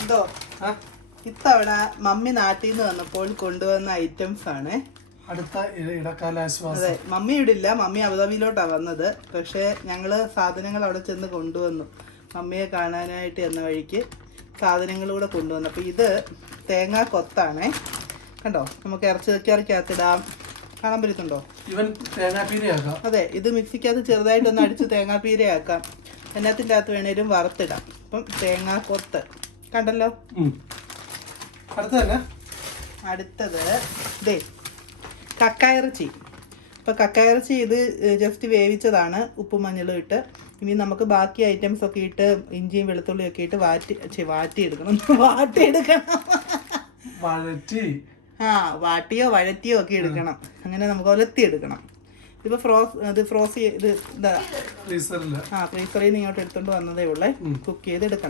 എന്തോ ഇത്തവണ മമ്മി നാട്ടിൽ നിന്ന് വന്നപ്പോൾ കൊണ്ടുവന്ന ഐറ്റംസ് ആണ്. അതെ, മമ്മി ഇവിടെ ഇല്ല, മമ്മി അബുദാബിയിലോട്ടാ വന്നത്. പക്ഷെ ഞങ്ങള് സാധനങ്ങൾ അവിടെ ചെന്ന് കൊണ്ടുവന്നു. മമ്മിയെ കാണാനായിട്ട് എന്ന വഴിക്ക് സാധനങ്ങൾ കൂടെ കൊണ്ടുവന്നു. അപ്പൊ ഇത് തേങ്ങാ കൊത്താണേ. കണ്ടോ, നമുക്ക് ഇറച്ചിക്കകത്തിടാം. കാണാൻ പറ്റുന്നുണ്ടോ? അതെ, ഇത് മിക്സിക്കകത്ത് ചെറുതായിട്ടൊന്ന് അടിച്ച് തേങ്ങാപ്പീരയാക്കാം. എന്നത്തിൻ്റെ അകത്ത് വേണേലും വറുത്തിടാം. അപ്പം തേങ്ങാ കൊത്ത് കണ്ടല്ലോ. അടുത്തത് ഇതേ കക്കായിറച്ചി. അപ്പം കക്കായിറച്ചി ഇത് ജസ്റ്റ് വേവിച്ചതാണ്, ഉപ്പും മഞ്ഞളും ഇട്ട്. ഇനി നമുക്ക് ബാക്കി ഐറ്റംസ് ഒക്കെ ഇട്ട് ഇഞ്ചിയും വെളുത്തുള്ളിയും ഒക്കെ ഇട്ട് വാട്ടിയെടുക്കണം. വാട്ടിയോ വഴറ്റിയോ ഒക്കെ എടുക്കണം. അങ്ങനെ നമുക്ക് ഒലത്തി എടുക്കണം. ഇതിപ്പോ ഫ്രോസ് ചെയ്ത് ഫ്രീസറിൽ നിന്ന് ഇങ്ങോട്ട് എടുത്തോണ്ട് വന്നതേ ഉള്ളേ. കുക്ക് ചെയ്ത് എടുക്കണം.